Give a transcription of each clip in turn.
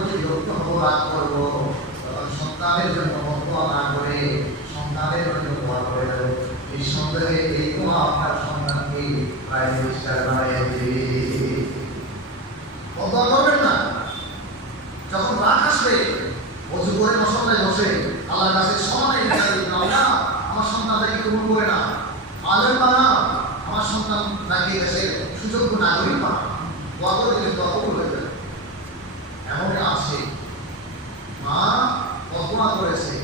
প্রতি বিরক্ত হবো, রাগ করবো, তখন সন্তানের জন্য বদদোয়া না করে সন্তানের জন্য দোয়া করে দেব। নিঃসন্দেহে এই দোয়া আপনার সন্তানকে প্রায় পরিষ্কার বানিয়ে দেবে। বদদোয়া করবেন না। যখন রাগ আসবে অজু করে মশলায় বসে আল্লাহর কাছে সমানে আল্লাহ আমার সন্তানটাকে কবুল করে না, আলেম বানা, আমার সন্তান নাকি দেশের সুযোগ্য নাগরিক বানা, দোয়া করে দিলে দোয়া কবুল হয়ে যাবে। এমন আছে মা বদদোয়া করেছে,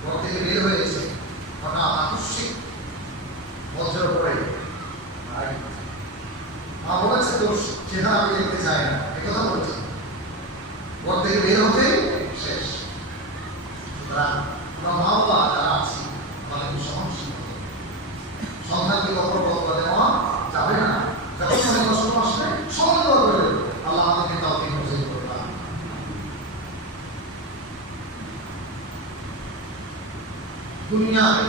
ঘর থেকে বের হয়েছে, হঠাৎ আকস্মিক বজ্র পড়ে মা বলেছে তোর চেহারা আমি দেখতে চাই না, একথা বলছে। ঘর থেকে বের হতে শেষ। সুতরাং আমরা মা বাবা যারা আছি তারা খুব সহনশীল, সন্তানকে কখনো বদদোয়া দেওয়া যাবে না। যখন অনেক কষ্ট আসবে সহজ দোয়া করে দেবে, আল্লাহ আমাদেরকে তাওফিক নসিব করুন। দুনিয়ায়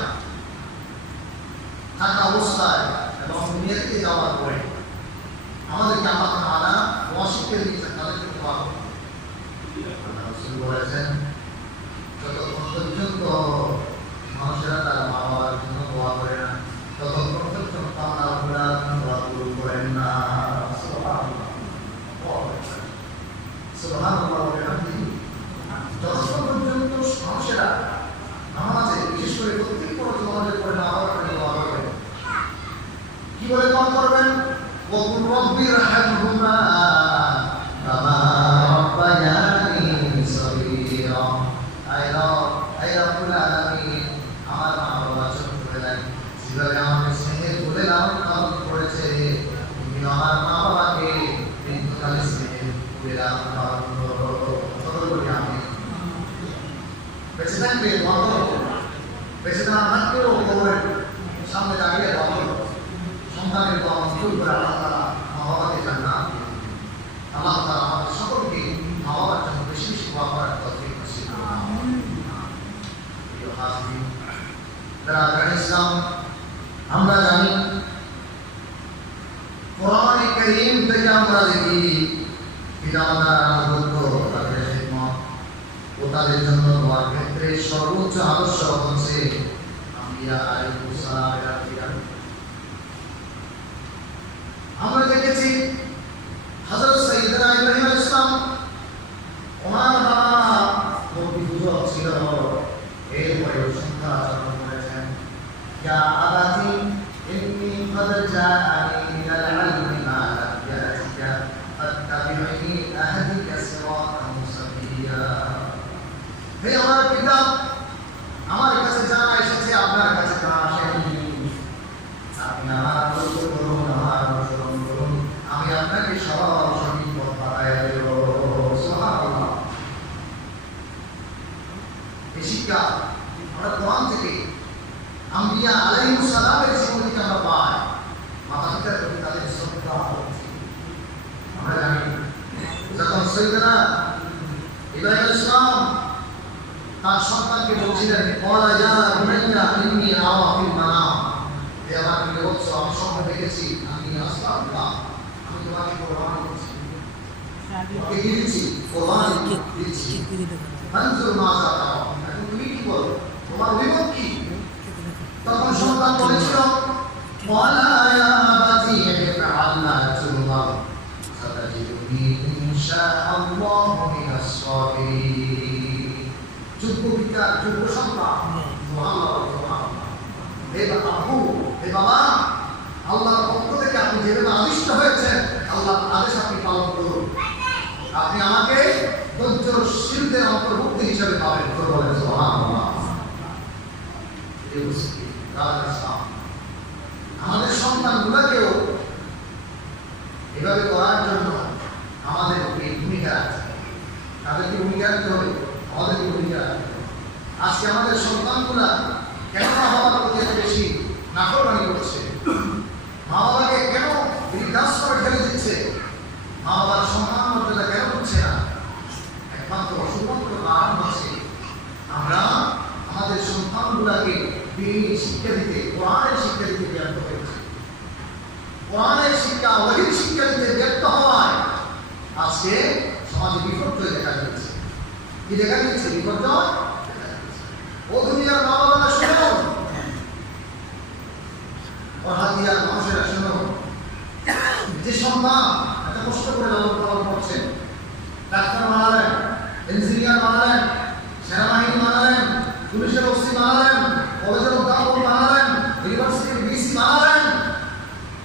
থাকা অবস্থায় এবং দুনিয়া থেকে যাওয়ার পরে আমাদেরকে আল্লাহ তাআলা দোয়া শিখিয়ে দিয়েছেন, তাদেরকে দোয়া করতে। রাসূল বলেছেন যতক্ষণ পর্যন্ত মানুষেরা তার মা বাবার জন্য দোয়া করে না ততক্ষণ পর্যন্ত আল্লাহ রাব্বুল আলামিন দোয়া কবুল করেন না। সুবহানাল্লাহ, সুবহানাল্লাহ। যতক্ষণ পর্যন্ত মানুষেরা নামাজে, বিশেষ করে প্রত্যেক ফরজ নামাজের পরে মা বাবার জন্য দোয়া করবেন। কি বলে দোয়া করবেন? ওয়াকুল রাব্বি রহমহুমা কামা রাব্বায়ানি সগীরা। আয় রাব্বুল আলামিন, আমার মা বাবা ছোটবেলায় যেভাবে আমাকে স্নেহের বলে লালন পালন করেছে, তুমি আমার মা বাবাকে মৃত্যুকালে স্নেহের বলে লালন পালন করো। সকলে আমি বেঁচে থাকবে দোয়া করো, বেঁচে না থাকলেও কবরের সামনে দাঁড়িয়ে দোয়া করো। সন্তানের দোয়া মঞ্জুর করে আল্লাহ তাআলা মা বাবাকে জান্নাত দিবেন। আল্লাহ তাআলা আমাদের সকলকে মা বাবার জন্য বেশি বেশি দোয়া করার তৌফিক নসিব করুন। প্রিয় হাজিরিন, ব্রাদার ইসলাম, আমরা জানি কোরআনে কারীম থেকে আমরা দেখি পিতামাতার আনুগত্য, তাদের খিদমত ও তাদের জন্য দোয়ার ক্ষেত্রে সর্বোচ্চ আদর্শ হচ্ছে আম্বিয়া আলাইহিস সালাম। আমরা দেখেছি হযরত সাইয়েদনা ইব্রাহিম আলাইহিস সালাম, ওনার বাবা মূর্তি পূজক ছিল, এরপরে সংখ্যা আচরণ করেছেন। ইয়া আবাতি ইন্নী ক্বাদ জাআনি মিনাল ইলমি মা লাম ইয়াতিকা ফাত্তাবি'নি আহদিকা সিরাতান মুস্তাকিয়া। হে আমার পিতা, আমার কাছে জানা এসেছে, আপনার কাছে জানা আসেনি। আপনি আমার আনুগত্য করুন, আমার অনুসরণ করুন, আমি আপনাকে সরল সঠিক পথ বাতায় দেব। সুবহানাল্লাহ। এই শিক্ষা আমরা কোরআন থেকে আম্বিয়া আলাইহিস সালামের জীবন থেকে আমরা পাই। মাতা পিতার প্রতি তাদের শ্রদ্ধা ভক্তি আমরা জানি। যখন সাইয়েদনা ইব্রাহিম আলাইহিস সালাম তার সন্তানকে বলছিলেন, ক্বালা ইয়া বুনাইয়া ইন্নী আরা ফিল মানাম, হে আমার প্রিয় বৎস, আমি স্বপ্নে দেখেছি, আমি আস্তাগফিরুল্লাহ, আমি তোমাকে কোরবানি করছি। ওকে কি দিচ্ছি? কোরবানি দিচ্ছি। আনজুর মাযা তারা, এখন তুমি কি বলো, তোমার অভিমত কি? তখন সন্তান বলেছিল, ক্বালা ইয়া আবাতি ইফআল মা তু'মার সাতাজিদুনি ইনশাআল্লাহু মিনাস সাবিরিন। যোগ্য পিতা, যোগ্য সন্তান, সুবহানাল্লাহ। হে আব্বু, হে বাবা, আল্লাহর পক্ষ থেকে আপনি যেভাবে আদিষ্ট হয়েছেন, আল্লাহর আদেশ আপনি পালন করুন। আপনি আমাকে ধৈর্যশীলদের অন্তর্ভুক্ত হিসেবে পাবেন। বলেন সুবহানাল্লাহ। আমাদের সন্তানগুলোকেও এভাবে করার জন্য আমাদের এই ভূমিকা আছে। তাদেরকে ভূমিকা রাখতে হবে, আমাদেরকে ভূমিকা রাখতে হবে। আজকে আমাদের সন্তানগুলা কেন মা বাবার প্রতি এত বেশি নাফরমানি করছে? মা বাবাকে কেন বৃদ্ধাশ্রমে ঠেলে দিচ্ছে? মা বাবার সম্মান মর্যাদা কেন করছে না? একমাত্র শুধুমাত্র কারণ হচ্ছে আমরা আমাদের সন্তানগুলাকে দ্বীনি শিক্ষা দিতে, কোরআনের শিক্ষা দিতে ব্যর্থ হয়েছি। কোরআনের শিক্ষা, ওহীর শিক্ষা দিতে ব্যর্থ হওয়ায় আজকে সমাজে বিপর্যয় দেখা যাচ্ছে। কি দেখা দিচ্ছে? বিপর্যয়। ও দুনিয়ার মা বাবারা শুনো, অহাতিয়ার মানুষেরা শুনো, যে সন্তান এত কষ্ট করে লালন পালন করছেন, ডাক্তার বানালেন, ইঞ্জিনিয়ার বানালেন, সেনাবাহিনী বানালেন, পুলিশের ওসি বানালেন, কলেজের অধ্যাপক বানালেন, ইউনিভার্সিটির ভিসি বানালেন,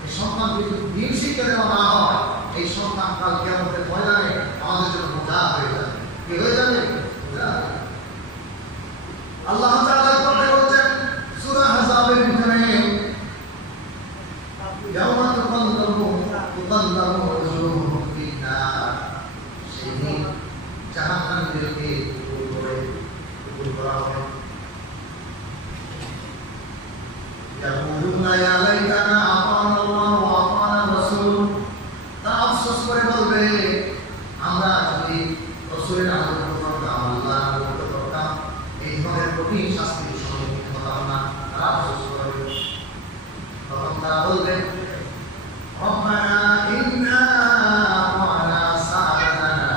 এই সন্তান যদি দিন শিক্ষা দেওয়া না হয়, এই সন্তান কাল কিয়ামতের ময়দানে আমাদের জন্য বোঝা হয়ে যাবে। কি হয়ে যাবে? বোঝা। আল্লাহ তাআলা কথা বলছেন সূরা আহজাবের ভিতরে, ইয়াওমা তুকাল্লামু ওয়াজুহুহুম ফিন-নার, সেদিন জাহান্নামীদেরকে কবুল করা হবে। ইয়াকুলুনা ইয়া লাইতানা আতানা আল্লাহু ওয়া আতানা রাসূল, তা আফসোস করে বলবে, আমরা যদি রাসূলের আনুগত্য করতাম, আল্লাহর আনুগত্য করতাম, এই ধরনের কঠিন শাস্তির সম্মুখীন হতাম না। তারা আফসোস করবে। তখন তারা বলবে, রব্বানা ইন্না আতা'না সাদাতানা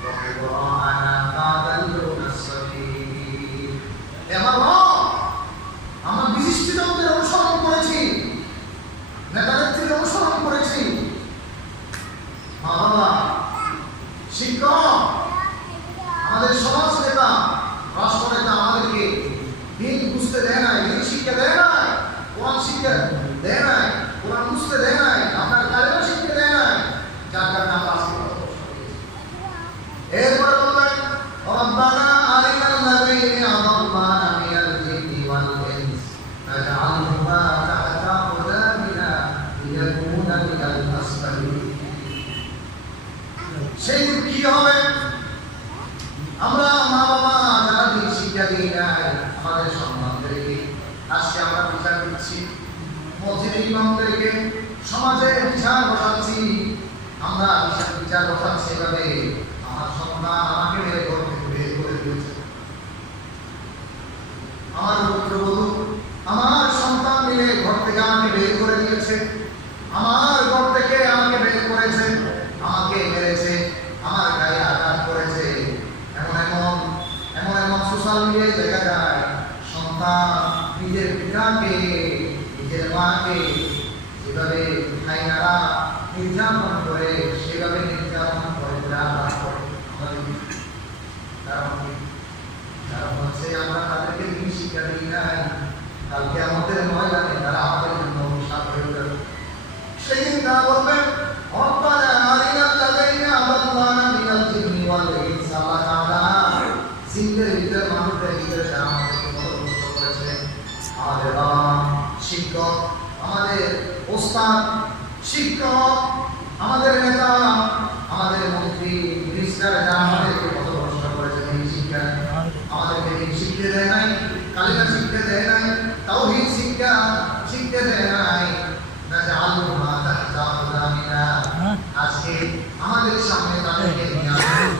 ওয়া কুবরা'ানা ফাদাল্লুনা as-সাবিল। হে আমার রব, আমরা বিশিষ্টজনদের অনুসরণ করেছি, নেতানেত্রীর অনুসরণ করেছি, মা বাবা, শিক্ষক, আমাদের সমাজ নেতা, রাষ্ট্র নেতা আমাদেরকে দিন বুঝতে দেয় নাই, দিন শিক্ষা দেয় নাই, কোরআন শিক্ষা দেয় নাই, কোরআন বুঝতে দেয় নাই, আপনার কালেমা শিক্ষা দেয় নাই, যার কারণে আমরা আজকে এরপরে বলবেন, রব্বানা আরিনাল্লাযীনা আযাল্লানা মিনাল জিন্নি ওয়াল ইনস ফাজআলহুমা তাহতা আকদামিনা লিয়াকুনা মিনাল আসফালিন। সেই দিন কি হবে? আমরা মা বাবা যারা দিন শিক্ষা দিই নাই, আমাদের সন্তানদেরকে আজকে আমরা বিচার দিচ্ছি, মসজিদের ইমামদেরকে সমাজে বিচার বসাচ্ছি, আমরা বিচার বসাচ্ছি এভাবে, আমার সন্তান আমাকে মেরে ঘর থেকে বের করে দিয়েছে, আমার পুত্রবধূ আমার সন্তান মিলে ঘর থেকে আমাকে বের করে দিয়েছে, আমার ঘর থেকে আমাকে বের করেছে, আমাকে মেরেছে, আমার গায়ে আঘাত করেছে। এমন এমন এমন এমন সোশ্যাল মিডিয়ায় দেখা যায়, সন্তান নিজের পিতাকে, নিজের মাকে যেভাবে ভাইয়ারা নির্যাতন করে, সেভাবে নির্যাতন করে, আঘাত করে। কারণ হচ্ছে আমরা তাদেরকে দিন শিক্ষা দিই নাই, কালকে আমাদের ময়দানে তারা আমাদের জন্য অভিশাপ হয়ে যাবে। সেই দিন তারা বলবেন, রব্বানা আরিনাল্লাযীনা আযাল্লানা মিনাল জিন্নি ওয়াল ইনস। আল্লাহ তাআলা জিনদের ভিতরে, মানুষদের ভিতরে যারা আমাদেরকে পথভ্রষ্ট করেছে, আমাদের বাবা, শিক্ষক, আমাদের ওস্তাদ, শিক্ষক, আমাদের নেতা, আমাদের মন্ত্রী, মিনিস্টার, যারা আমাদেরকে পথভ্রষ্ট করেছে, এই শিক্ষা আমাদেরকে দিন শিখতে দেয় নাই, কালিমা শিখতে দেয় নাই, তাওহীদ শিক্ষা শিখতে দেয় নাই, নাজআলুহা তাহতা আকদামিনা। আজকে আমাদের সামনে তাদেরকে নিয়ে আসুন,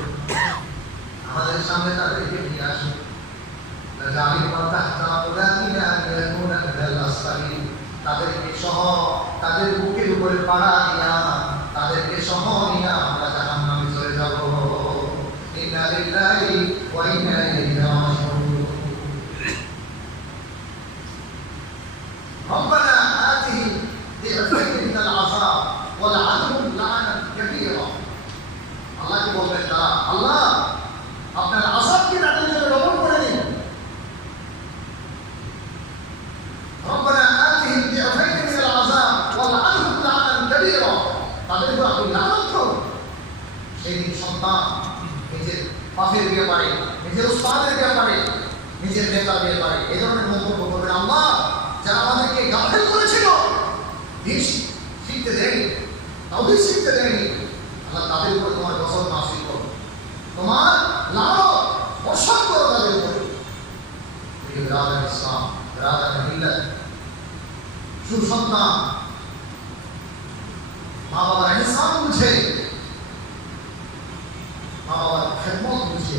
আমাদের সামনে তাদেরকে নিয়ে আসুন, নাজআলুহা তাহতা আকদামিনা লিয়াকুনা মিনাল আসফালিন। তাদেরকে সহ তাদের বুকের উপরে পাড়া দিয়া, তাদেরকে সহ নিয়ে আমরা জাহান্নামে চলে যাব। ইন্না লিল্লাহি ওয়া ইন্না ইলাইহি রাজিউন। ربنا آتهم ضعفين من العذاب ولعنهم لعنا كبيرا। আল্লাহ কি বলবেন? তারা, আল্লাহ আপনার আযাবকে তাদের জন্য ডবল করে দিন। ربنا آتهم ضعفين من العذاب ولعنهم لعنا كبيرا। তাদের উপর আপনি লানত করুন। সেই দিন সন্তান নিজের পাপের ব্যাপারে, নিজের উস্তাদের ব্যাপারে, নিজের নেতার ব্যাপারে এই ধরনের মন্তব্য করবেন, আল্লাহ যারা আমাদেরকে গাফেল করেছিল, দিন শিখতে দেয়নি, তাওহীদ শিখতে দেয়নি, আল্লাহ তাদের উপর তোমার গজব নাযিল করো, তোমার লানত বর্ষণ করো তাদের উপর। ইরাদান ইসলাম, ইরাদান মিল্লাত, সুসন্তান মা বাবার ইহসান বুঝে, মা বাবার খেদমত বুঝে,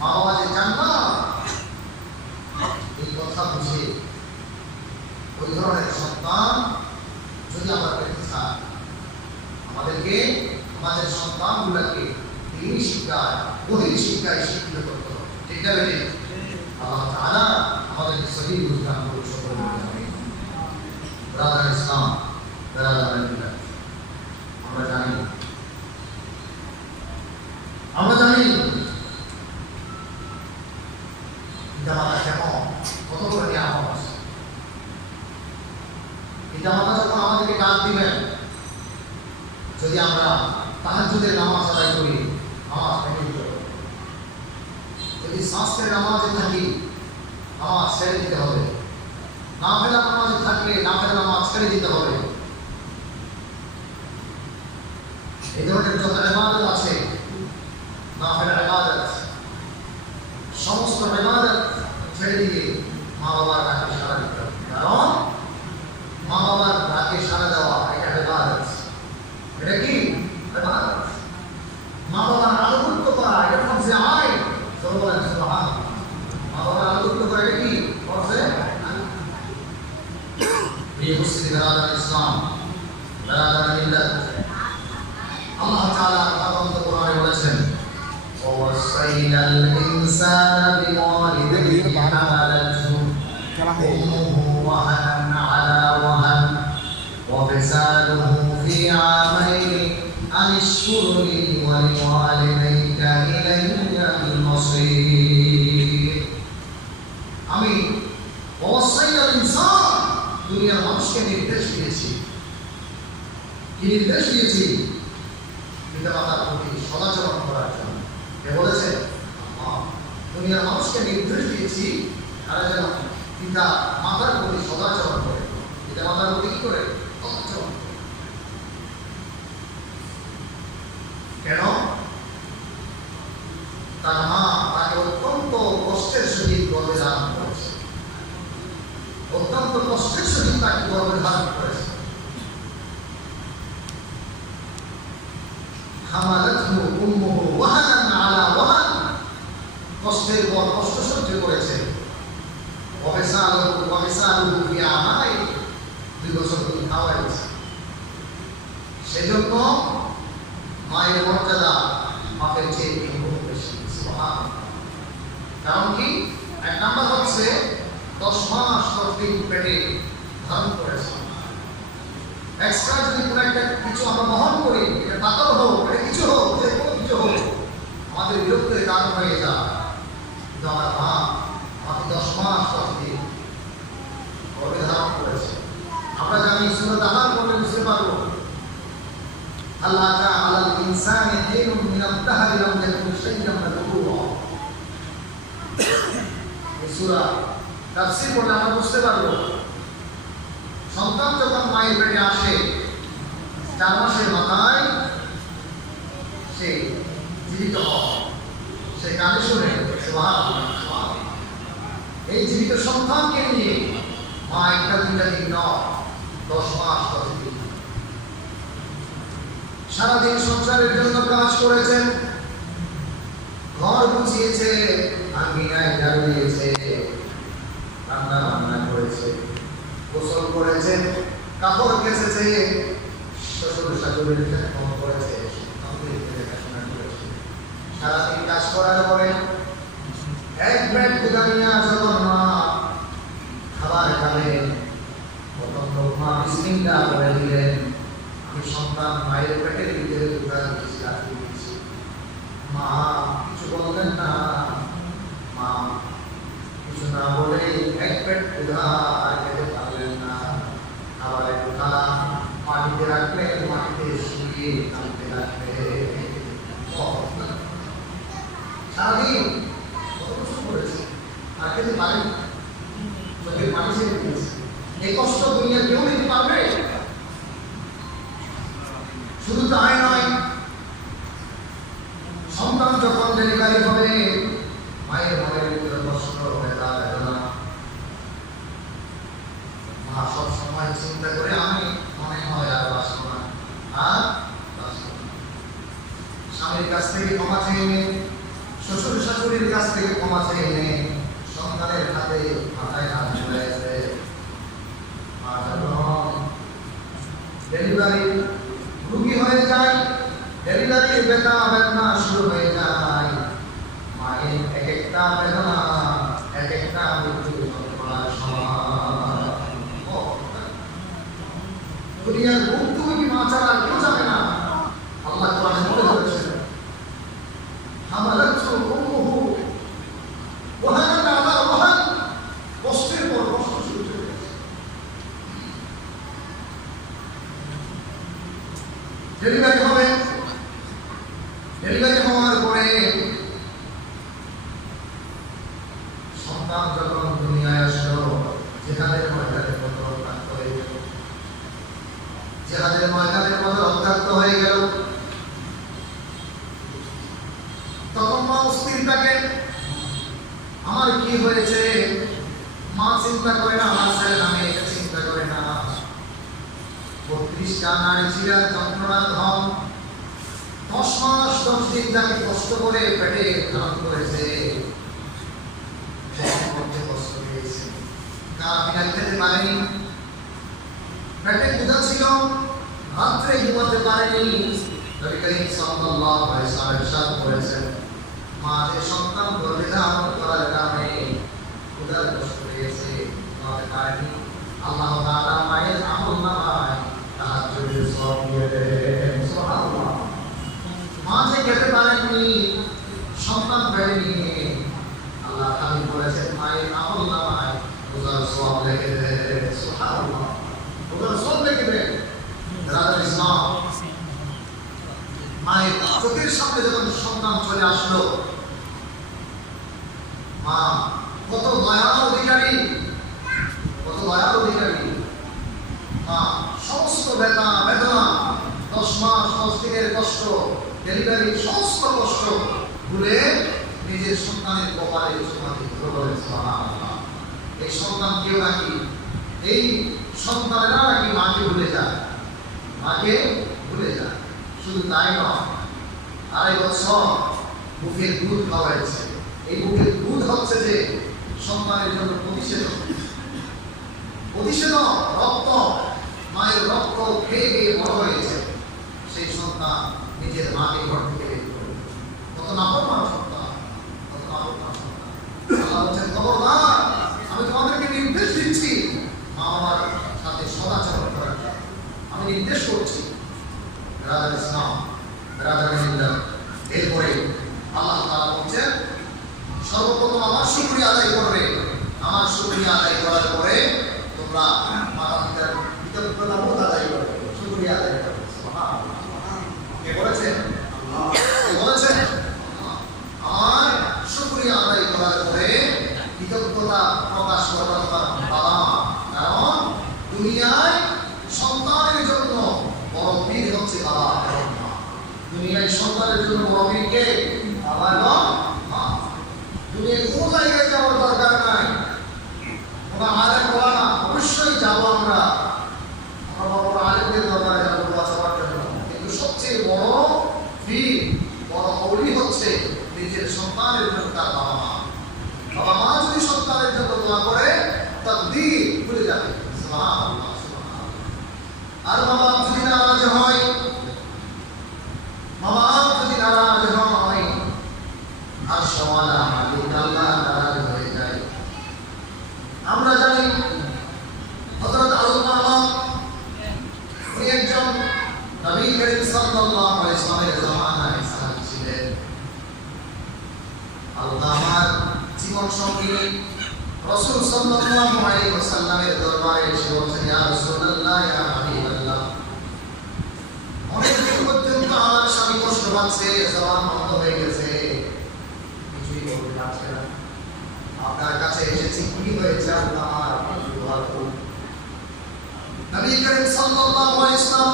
মা বাবা যে জান্নাত এই কথা বুঝে, ওই ধরনের সন্তান যদি আমরা পেতে চাই, আমাদেরকে আমাদের সন্তানগুলোকে দিনই শিক্ষা শিক্ষায়, ওহির শিক্ষায় শিক্ষিত করতে হবে। ঠিক না বেশি? আল্লাহ তাআলা আমাদেরকে সহি বুঝদান করুন সকল আমিন। ব্রাদার ইসলাম, ব্রাদার মিল্লাত, আমরা জানি পিতামাতা কেমন, কত বড় নিয়ামত আছে। পিতামাতা যখন আমাদেরকে ডাক দিবেন, যদি আমরা তাহাজ্জুদের নামাজ আদায় করি, নামাজ ভেঙে দিতে হবে। যদি শাস্ত্রের নামাজে থাকি, নামাজ ছেড়ে দিতে হবে। নাফিলা নামাজে থাকলে নাফিলা নামাজ ছেড়ে দিতে হবে। এই ধরনের যত ইবাদত আছে, নাফিলা ইবাদত, সমস্ত ইবাদত ছেড়ে দিয়ে মা বাবার ডাকে সাড়া দিতে হবে। কারণ মা বাবার ডাকে সাড়া দেওয়া এটা ইবাদত। এটা কি ইবাদত? মা বাবার আনুগত্য করা এটা ফরজে আইন। সুবহানাল্লাহ। মা বাবার আনুগত্য করা এটা কি ফরজে আইন। প্রিয় মুসলিম ব্রাদার ইসলাম, ব্রাদার মিল্লাত, আল্লাহ তাআলা পবিত্র কোরআনে বলেছেন, وَوَصَّيْنَا الْإِنسَانَ بِوَالِدَيْهِ حَمَلَتْهُ أُمُّهُ وَهَنًا عَلَى وَهَنٍ وَفِصَالُهُ فِي عَامَيْنِ أَنِ اشْكُرْ لِي وَلِوَالِدَيْكَ إِلَيَّ الْمَصِيرُ। আমি وَوَصَّيْنَا الْإِنسَانَ, দুনিয়ার মানুষকে নির্দেশ দিয়েছি। কি নির্দেশ দিয়েছি? পিতামাতার প্রতি সদাচরণ করার জন্য। কে বলেছে? আল্লাহ। দুনিয়ার মানুষকে নির্দেশ দিয়েছি তারা যেন পিতা মাতার প্রতি সদাচরণ করে, পিতা মাতার প্রতি কি করে? সদাচরণ করে। কেন? তার মা তাকে অত্যন্ত কষ্টের সহিত গর্ভে ধারণ করেছে, অত্যন্ত কষ্টের সহিত তাকে গর্ভে ধারণ করেছে। হামালাতহু উম্মুহু ওয়াহানান আলা ওয়াহান, কষ্টের পর কষ্ট সহ্য করেছে। ওয়াবিসালুহু ফি আমাইন, 2 বছর ধরে খাওয়াইছে। সেজন্য মায়ের মর্যাদা বাপের চেয়ে 3 গুণ বেশি। সুবহানাল্লাহ। কারণ কি? এক নাম্বার হচ্ছে 10 মাস 10 দিন পেটে ধারণ করেছে। এক্সট্রা যদি কোনো একটা কিছু আমরা বহন করি, এটা পাতল হোক, এটা কিছু হোক, যে কোনো কিছু হোক, আমাদের বিরক্তের কারণ হয়ে যায়। কিন্তু আমার মা আমাকে 10 মাস 10 দিন গর্ভে ধারণ করেছে। আমরা জানি সূরা আনাম পড়লে বুঝতে পারবো, আল্লাহ তাআলা আলাল ইনসানি হিনুন মিনাদ দাহরি লাম ইয়াকুন শাইআন মাযকুরা। এই সূরা তাফসীর পড়লে আমরা বুঝতে পারবো, সন্তান যখন মায়ের পেটে আসে 4 মাসের মাথায় সে জীবিত হয়, সে কানে শুনে। সুবহানাল্লাহ। এই জীবিত সন্তানকে নিয়ে মা একটা দুইটা দিন নয়, 10 মাস 10 দিন সারাদিন সংসারের জন্য কাজ করেছেন, ঘর গুছিয়েছে, আঙ্গিনায় ঝাড়ু দিয়েছে, রান্না বান্না করেছে, গোসল করেছেন, কাপড় কেচেছে, শ্বশুর শাশুড়ির খেদমত করেছে, সন্তানদের দেখাশোনা করেছে। সারাদিন কাজ করার পরে এক প্লেট ক্ষুধা নিয়ে যখন মা খাবার খাবেন, প্রথম লোকমা বিসমিল্লাহ বলে দিলেন। আমি সন্তান মায়ের পেটের ভিতরে ক্ষুধা দিয়েছি, রাখি দিয়েছি। মা কিছু বললেন না, মা কিছু না বলে এক প্লেট ক্ষুধা আর খেতে পারলেন না। খাবারের ক্ষুধা মাটিতে রাখলেন, মাটিতে শুয়ে কাঁদতে রাখলেন। সারাদিন কত কষ্ট করেছে, আর খেতে পারেন, চোখের পানি ছেড়ে দিয়েছে। এই কষ্ট দুনিয়ার কেউ নিতে পারবে? শুধু তাই নয়, সন্তান যখন ডেলিভারি হবে, মায়ের মনের ভিতরে কষ্ট, ব্যথা, বেদনা। মা সব সময় চিন্তা করে, আমি মনে হয় আর বাঁচব না, আর বাঁচব না। স্বামীর কাছ থেকে ক্ষমা চেয়ে নে, শ্বশুর শাশুড়ির কাছ থেকে ক্ষমা চেয়ে নে, সন্তানের হাতে মাথায় হাত ঝুলাইছে। মা যখন ডেলিভারি রুগী হয়ে যায়, ডেলিভারির ব্যথা বেদনা শুরু হয়ে যায়, দুনিয়ার ভুক্তভোগী মা ছাড়া আর কেউ যাবে না। আল্লাহ কোরআনে বলে দিয়েছেন, হামালাতহু উম্মুহু ওয়াহানান আলা ওয়াহান, কষ্টের পর কষ্ট শুরু হয়ে গেছে। ডেলিভারি হবে, ডেলিভারি হওয়ার পরে সন্তান যখন দুনিয়ায় আসলো, জিহাদের ময়দানের মতো রক্তাক্ত হয়ে গেল, জিহাদের ময়দানের মতো রক্তাক্ত হয়ে গেল। তখন মা অস্থির থাকে, আমার কি হয়েছে? মা চিন্তা করে না আমার ছেলে নামে, এটা চিন্তা করে না। 32টা নারী ছিলেন যন্ত্রণার ধন, 10 মাস 10 দিন তাকে কষ্ট করে পেটে ধারণ করেছে, কষ্ট পেয়েছে, কাফিরা খেতে পারেনি, পেটে ক্ষুধা ছিল, রাত্রে ঘুমাতে পারেনি। নবী করিম সাল্লাল্লাহু আলাইহি ওয়াসাল্লাম ইরশাদ করেছেন, মা যে সন্তান গর্ভে ধারণ করার কারণে ক্ষুধার কষ্ট পেয়েছে, ঘুমাতে পারেনি, আল্লাহ তাআলা মায়ের আমলনামায় তাহাজ্জুদের সওয়াব দিয়ে দেন। সুবহানাল্লাহ। মা যে খেতে পারেননি, সন্তান পেটে নিয়ে আল্লাহ তাআলা বলেছেন মায়ের আমলনামায় রোজার সওয়াব লিখে দেন। সুবহানাল্লাহ। রোজার সওয়াব লিখে দেন। রাজার ইসলাম মায়ের চোখের সামনে যখন সন্তান চলে আসলো, মা কত দয়ার অধিকারী, কত দয়ার অধিকারী। মা সমস্ত বেদনা 10 মাস 10 দিনের কষ্ট, ডেলিভারির সমস্ত কষ্ট ভুলে নিজের সন্তানের কপালে চুমা দিতে বলেন। সুবহানাল্লাহ। এই সন্তান কেউ নাকি, এই সন্তানেরা নাকি মাকে ভুলে যায়, মাকে ভুলে যায়। শুধু তাই নয়, 2.5 বছর বুকের দুধ খাওয়াইছে। এই বুকের দুধ হচ্ছে যে সন্তানের জন্য প্রতিষেধক, প্রতিষেধক রক্ত, মায়ের রক্ত খেয়ে খেয়ে বড় হয়েছে। সেই সন্তান নিজের মাকে ঘর থেকে বের করে, কত নাফরমান সন্তান, কত নাফরমান সন্তান। আল্লাহ বলছেন, খবরদার, আমি তোমাদেরকে নির্দেশ দিচ্ছি মা বাবার সাথে সদাচরণ করার জন্য আমি নির্দেশ করছি। রাজার ইসলাম, রাজার মিল্লাত। এরপরে আল্লাহ তাআলা বলছেন, সর্বপ্রথম আমার শুকরিয়া আদায় করবে, আমার শুকরিয়া আদায় করার পরে তোমরা মাতা পিতার কৃতজ্ঞতা বোধ আদায় করবে, শুকরিয়া আদায় করবে। সুবহানাল্লাহ। কে বলেছেন? আল্লাহ। কে বলেছেন? আল্লাহ। আমার শুকরিয়া আদায় করার পরে কৃতজ্ঞতা প্রকাশ করবে তোমার বাবা মা। কারণ দুনিয়ায় সন্তানের জন্য বড় বীর হচ্ছে বাবা এবং মা। দুনিয়ায় সন্তানের জন্য বড় বীর কে? বাবা এবং মা। দুনিয়ায় কোনো জায়গায় যাওয়ার দরকার নাই, কোনো আলেম বলা না, অবশ্যই যাবো আমরা বড় আলেমদের দরকারে যাবো দোয়া চাওয়ার জন্য। কিন্তু সবচেয়ে বড় বীর, বড় অলি হচ্ছে নিজের সন্তানের জন্য তার বাবা মা। বাবা মা যদি সন্তানের জন্য দোয়া করে, তার দিন ভুলে যাবে। সুবহানাল্লাহ। আর বাবা যদি নারাজ হয়, বাবা যদি নারাজ হয়, আর সমালা মালিক আল্লাহ নারাজ হয়ে যায়। আমরা জানি হযরত আলকামা উনি একজন নবী করিম সাল্লাল্লাহু আলাইহি ওয়াসাল্লামের জামানায় সাহাবী ছিলেন। আলকামার জীবন সঙ্গী রাসূল সাল্লাল্লাহু আলাইহি ওয়াসাল্লামের দরবারে এসে বলছেন, ইয়া রাসূলুল্লাহ, ইয়া হাবিবাল্লাহ, অনেক দিন পর্যন্ত আমার স্বামী কষ্ট পাচ্ছে, জবান বন্ধ হয়ে গেছে, কিছুই বলতে পারছে না। আপনার কাছে এসেছি, কি হয়েছে আপনার? নবী করিম সাল্লাল্লাহু আলাইহি ওয়াসাল্লাম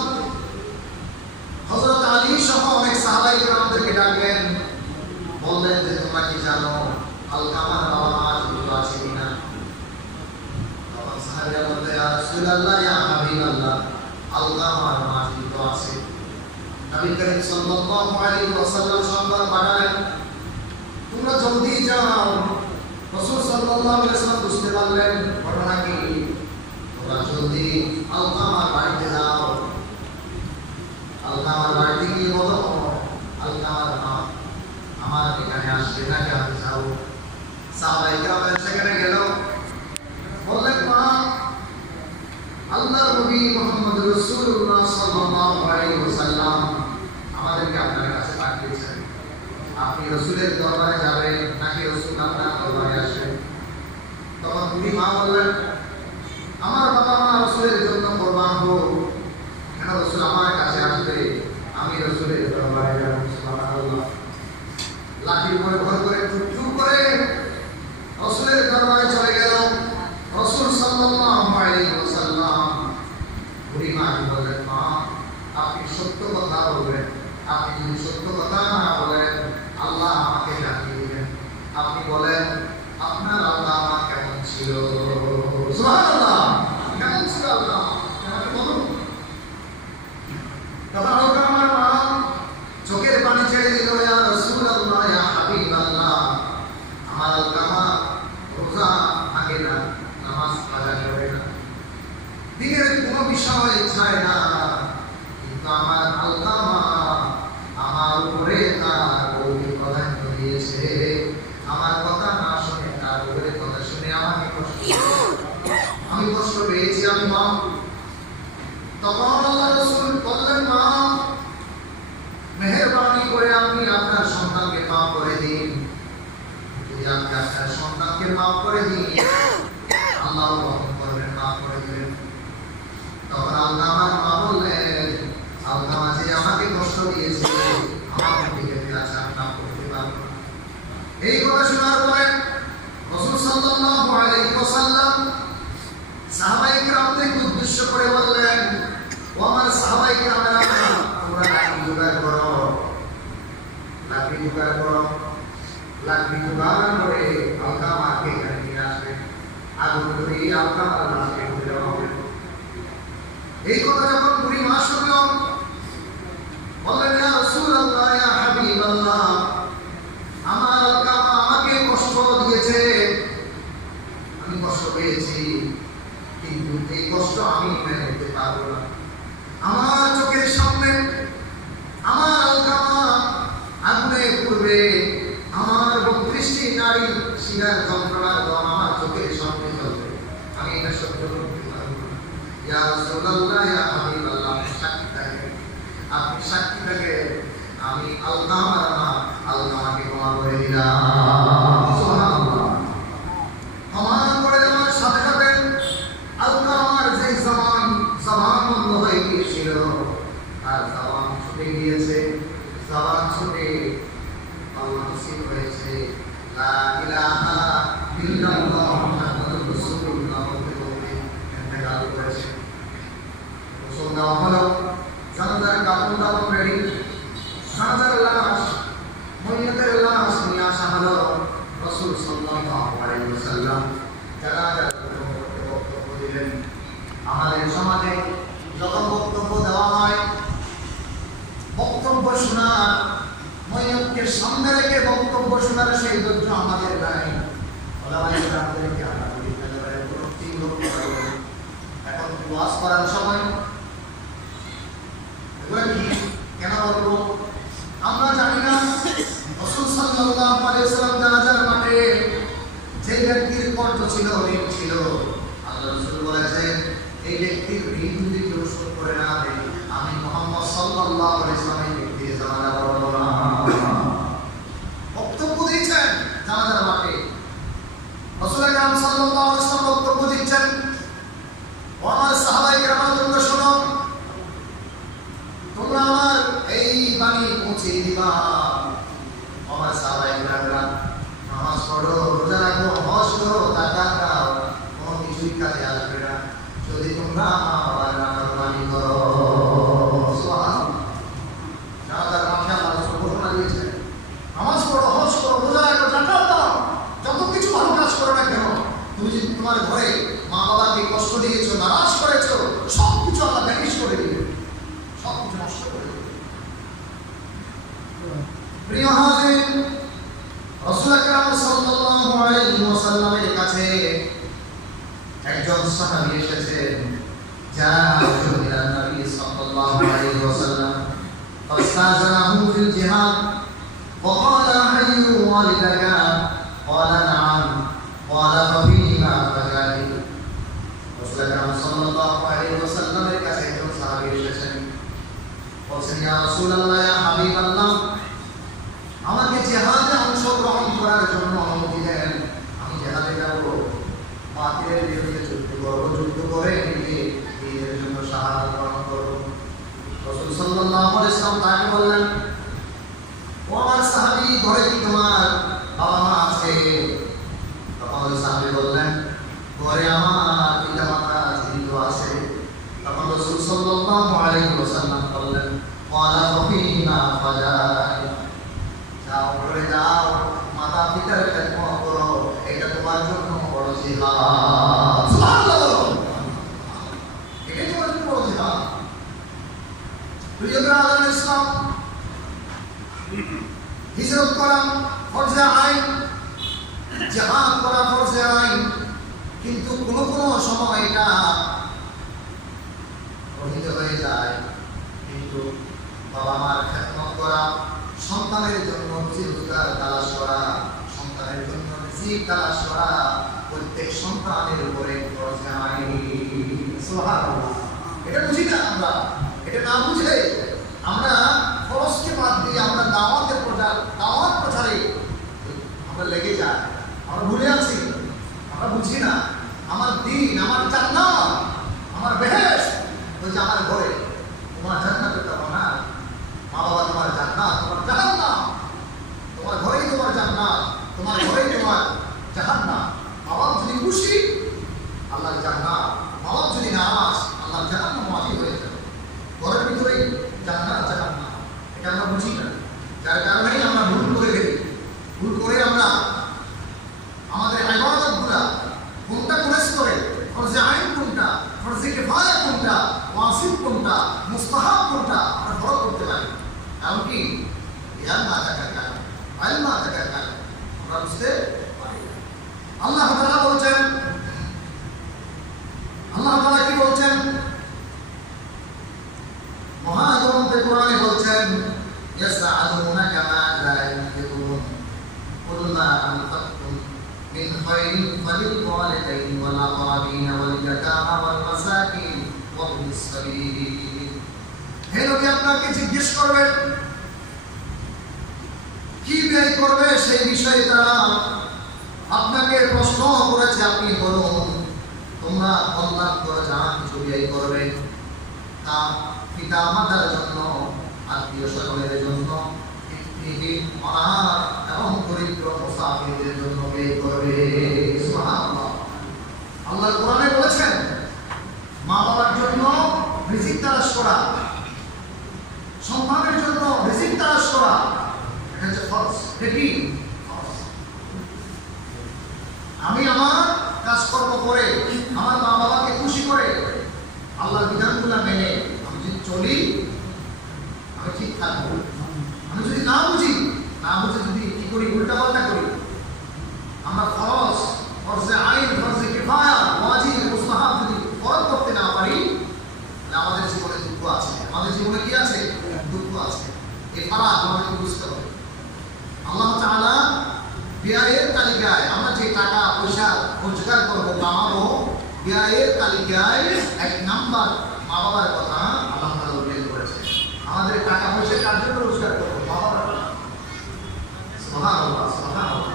হযরত আলী সহ অনেক সাহাবায়ে কেরামদেরকে ডাকলেন, বললেন যে তোমরা কি জানো আলকামার বাবা মা জীবিত আছে কিনা? তখন সাহাবীরা বললেন, ইয়া রাসূলুল্লাহ, ইয়া হাবিবাল্লাহ, আলকামার মা জীবিত আছে। নবী করিম সাল্লাল্লাহু আলাইহি ওয়াসাল্লাম সংবাদ পাঠালেন, তোমরা জলদি যাও। রাসূল সাল্লাল্লাহু আলাইহি ওয়াসাল্লাম বুঝতে পারলেন ঘটনা কি, তোমরা জলদি আলকামার বাড়িতে যাও। আলকামার বাড়িতে গিয়ে বলো, আলকামার মা আমার এখানে আসবে, নাকি আমি যাও? সাহাবায়ে কেরাম সেখানে গেল, বললেন, মা আল্লাহর নবী মুহাম্মদ রাসূলুল্লাহ সাল্লাল্লাহু আলাইহি ওয়াসাল্লাম আমাদেরকে আপনার কাছে পাঠিয়েছেন। আপনি রাসূলের দরবারে যাবেন নাকি রাসূল আপনার দরবারে আসবেন? তখন বুড়ি মা বললেন, আমার বাবা মা রাসূলের জন্য কুরবান হোক, কেন রাসূল আমার কাছে আসবে? আমি রাসূলের দরবারে যাব। সুবহানাল্লাহ। লাঠির উপরে ভর করে চুপ করে রাসূলের দরবারে চলে গেল। রাসূল সাল্লাল্লাহু আলাইহি ওয়াসাল্লাম বুড়ি মাকে বললেন, মা আপনি সত্য কথা বলবেন, আপনি যদি সত্য কথা না বলেন আল্লাহ আমাকে জানিয়ে দিবেন। আপনি বলেন আপনার আল্লাহ আমার কেমন ছিল? সুবহানাল্লাহ। কেমন ছিল আল্লাহ আমাকে বলুন। তখন আমার মা চোখের পানি ছেড়ে দিল, ইয়া রাসূলুল্লাহ, ইয়া হাবিবাল্লাহ, আমার আল্লামা রোজা ভাঙে না, নামাজ কাজা করে না, দিনের কোনো বিষয় ছাড়ে না, কিন্তু আমার আল্লামা আমার উপরে তার বউকে প্রাধান্য দিয়েছে। আমার কথা না শুনে তার বউয়ের কথা শুনে আমাকে আমি কষ্ট পেয়েছি, আমি মা। তখন আল্লাহ রাসূল বললেন, মা মেহেরবানি করে আপনি আপনার সন্তানকে মাফ করে দিন। যদি আপনি আপনার সন্তানকে মাফ করে দিন আল্লাহ রহম করবেন, মাফ করে দিবেন। তখন আল্লাহ আমার মা বললেন, আল্লাহ যে আমাকে কষ্ট দিয়েছে আমার দিকে ফিরাচ্ছে, আমি মাফ করতে পারবো না। এই কথা শোনার পরে রাসূল সাল্লাল্লাহু আলাইহি ওয়াসাল্লাম সাহাবায়ে কিরামদেরকে উদ্দেশ্য করে বললেন, ও আমার সাহাবায়ে কিরামেরা, তোমরা লাকড়ি জোগাড় করো, লাকড়ি জোগাড় করো, লাকড়ি জোগাড় করে আলকামাকে এখানে নিয়ে আসবে, আগুন ধরে আলকামার লাশকে ঢেলে দেওয়া হবে। এই কথা যখন বুড়ি মা শুনল, বললেন, ইয়া রাসূলুল্লাহ, ইয়া হাবিবাল্লাহ, আমার আলকামা আমাকে কষ্ট দিয়েছে, আমি কষ্ট পেয়েছি, কিন্তু এই কষ্ট আমি মেনে নিতে পারবো না। আমার চোখের সামনে আমার আলকামা আগুনে পুড়বে, আমার 32টি নারী শিরার যন্ত্রণার দম আমার চোখের সামনে চলবে, আমি এটা সহ্য করতে পারবো না। ইয়া রাসূলুল্লাহ, ইয়া হাবিবাল্লাহ, সাক্ষী থাকেন, আপনি সাক্ষী থাকেন, আমি আলকামার মা আলকামাকে ক্ষমা করে দিলাম। সুবহানাল্লাহ। ক্ষমা করে দেওয়ার সাথে সাথে আলকামার যে জবান বন্ধ হয়ে গিয়েছিল তার জবান ছুটে গিয়েছে, জবান ছুটে আল্লাহ নসিব হয়েছে, লা ইলাহা ইল্লাল্লাহ মুহাম্মাদুর রাসূলুল্লাহ বলতে বলতে ইন্তেকাল করেছে। গোসল দেওয়া হলো, জানাজার কাপড় দাপড় রেডি, জানাজার লাশ, ময়িতের লাশ নিয়ে আসা হলো। রাসূল সাল্লাল্লাহু আলাইহি ওয়াসাল্লাম জানাজার বক্তব্য দিলেন। আমাদের সমাজে যত বক্তব্য দেওয়া হয়, বক্তব্য শোনার, ময়িতকে সামনে রেখে বক্তব্য শোনার সেই ধৈর্য আমাদের নাই। ওলামায়ে-কেরামদেরকে আমরা বলি একেবারে তীব্র কথা বলি। এখন ওয়াজ করার সময় এগুলো কি কেন বলবো আমরা জানি না। রাসূল সাল্লাল্লাহু আলাইহি ওয়াসাল্লাম জানাজার মাঠে যে ব্যক্তির কর্জ ছিল, ঋণ ছিল, আল্লাহ রাসূল বলেছেন, এই ব্যক্তির ঋণ যদি কেউ শোধ করে না দেয়, আমি মুহাম্মদ সাল্লাল্লাহু আলাইহি ওয়াসাল্লামের ব্যক্তির জানাজা পড়ব না। বক্তব্য দিচ্ছেন জানাজার মাঠে, রাসূল আকরাম সাল্লাল্লাহু আলাইহি ওয়াসাল্লাম বক্তব্য দিচ্ছেন, ও আমার সাহাবায়ে কেরাম, তোমরা শোনো, তোমরা আমার এই বাণী পৌঁছে দিবা। আমার সাহাবায়ে কেরামরা নামাজ পড়ো, রোজা রাখো, হজ করো, যাকাত দাও, কোনো কিছুই কাজে আসবে না যদি তোমরা আমার নাফরমানি করো। সুবহানাল্লাহ। জানাজার মাঠে আল্লাহ রাসূল ঘোষণা দিয়েছেন, নামাজ পড়ো, হজ করো, রোজা রাখো, যাকাত দাও, যত কিছু ভালো কাজ করো না কেন, তুমি যদি তোমার ঘরে মা বাবাকে কষ্ট দিয়েছো, নারাজ করেছো, সব কিছু আল্লাহ ভ্যানিশ করে দিবে, সব কিছু নষ্ট করে দিবে। প্রিয় হাজির, রাসূল আকরাম সাল্লাল্লাহু আলাইহি ওয়াসাল্লামের কাছে একজন সাহাবী এসেছেন। জাআ ইলা নবী সাল্লাল্লাহু আলাইহি ওয়াসাল্লাম ফাস্তাযানাহু ফিল জিহাদ ওয়া ক্বালা হাইয়ু ওয়ালিদাকা ক্বালা নাআম ক্বালা ফাফিমা ফাজাহিদ। রাসূল আকরাম সাল্লাল্লাহু আলাইহি ওয়াসাল্লামের কাছে একজন সাহাবী পিতার খেদমত করো, এটা তোমার জন্য বড় জিহাদ। সুবহানাল্লাহ, এটা তোমার জন্য বড় জিহাদ। প্রিয় ব্রাদার ইসলাম, হিজরত করা ফরজে আইন, জিহাদ করা ফরজে আইন, কিন্তু কোনো কোনো সময় এটা রহিত হয়ে যায়। কিন্তু বাবা মার খেদমত করা, সন্তানের জন্য রুজি রোজগার তালাশ করা, সন্তানের জন্য রিজিক তালাশ করা প্রত্যেক সন্তানের উপরে ফরজে আইন। সুবহানাল্লাহ, এটা বুঝি না আমরা, এটা না বুঝে আমরা ফরজকে বাদ দিয়ে আমরা দাওয়াত প্রচারে আমরা লেগে যাই। আমরা ভুলে আছি, আমরা বুঝি না আমার দিন, আমার জান্নাত, আমার বেহেশত ওই যে আমার ঘরে। তোমার জান্নাতের কথা না, মা বাবা তোমার জান্নাত, তোমার জাহান্নাম। তোমার ঘরেই তোমার জান্নাত, তোমার ঘরেই তোমার জাহান্নাম। মা বাবা যদি খুশি, আল্লাহর জান্নাত, মা বাবা যদি নারাজ, আল্লাহর জাহান্নাম ওয়াজিব হয়ে যাবে। ঘরের ভিতরেই জান্নাত জাহান্নাম, এটা আমরা বুঝি না। যার কারণেই আমরা ভুল করে ফেলি। ভুল করে আমরা আমাদের ইবাদতগুলা কোনটা কোন স্তরে, ফরজে আইন কোনটা, ফরজে কিফায়া কোনটা, ওয়াজিব কোনটা, মুস্তাহাব কোনটা, আমরা ফরক করতে পারি। এমনকি জ্ঞান না থাকার কারণে, ইলম না থাকার কারণে আমরা বুঝতে পারি। আল্লাহ তাআলা বলছেন, আল্লাহ তাআলা কি বলছেন মহাগ্রন্থে কোরআনে বলছেন, ইয়াসআলুনাকা মাযা ইউনফিকুন কুল মা আনফাকতুম মিন খায়রিন ফালিল ওয়ালিদাইনি ওয়াল আকরাবিন ওয়াল ইয়াতামা ওয়াল মাসাকিন ওয়া ইবনিস সাবিল। হে নবী, আপনাকে জিজ্ঞেস করবেন কি ব্যয় করবে সেই বিষয়ে তারা আপনাকে প্রশ্ন করেছে। আপনি বলুন, তোমরা কল্যাণ করে যা কিছু ব্যয় করবে তা পিতা মাতার জন্য, আত্মীয় স্বজনের জন্য, পিতৃহীন, অনাথ এবং দরিদ্র মুসাফিরদের জন্য ব্যয় করবে। সুবহানাল্লাহ, আল্লাহ কোরআনে বলেছেন মা বাবার জন্য রিজিক তালাশ করা, সন্তানের জন্য রিজিক তালাশ করা, এটা হচ্ছে ফরজ। কি ফরজ? আমি আমার কাজকর্ম করে আমার মা বাবাকে খুশি করে আল্লাহর বিধানগুলো মেনে আমি যদি চলি, আমি ঠিক থাকবো। আমি যদি না বুঝে যদি কি করি, উল্টা পাল্টা করি, আমরা ফরজ, ফরজে আইন, ফরজে কিফায়া, ওয়াজিব, মুস্তাহাব যদি ফরজ করতে না পারি, তাহলে আমাদের জীবনে দুঃখ আছে। আমাদের জীবনে কি আছে? দুঃখ আছে। এই ফারাক আমাদেরকে বুঝতে হবে। আল্লাহ তাআলা ব্যয়ের তালিকায়, আমরা যে টাকা পয়সা রোজগার করবো, কামাবো, ব্যয়ের তালিকায় এক নাম্বার মা বাবার কথা আল্লাহ তাআলা উল্লেখ করেছে। আমাদের টাকা পয়সা কার জন্য রোজগার করবো? মা বাবার। সুবহানাল্লাহ, সুবহানাল্লাহ।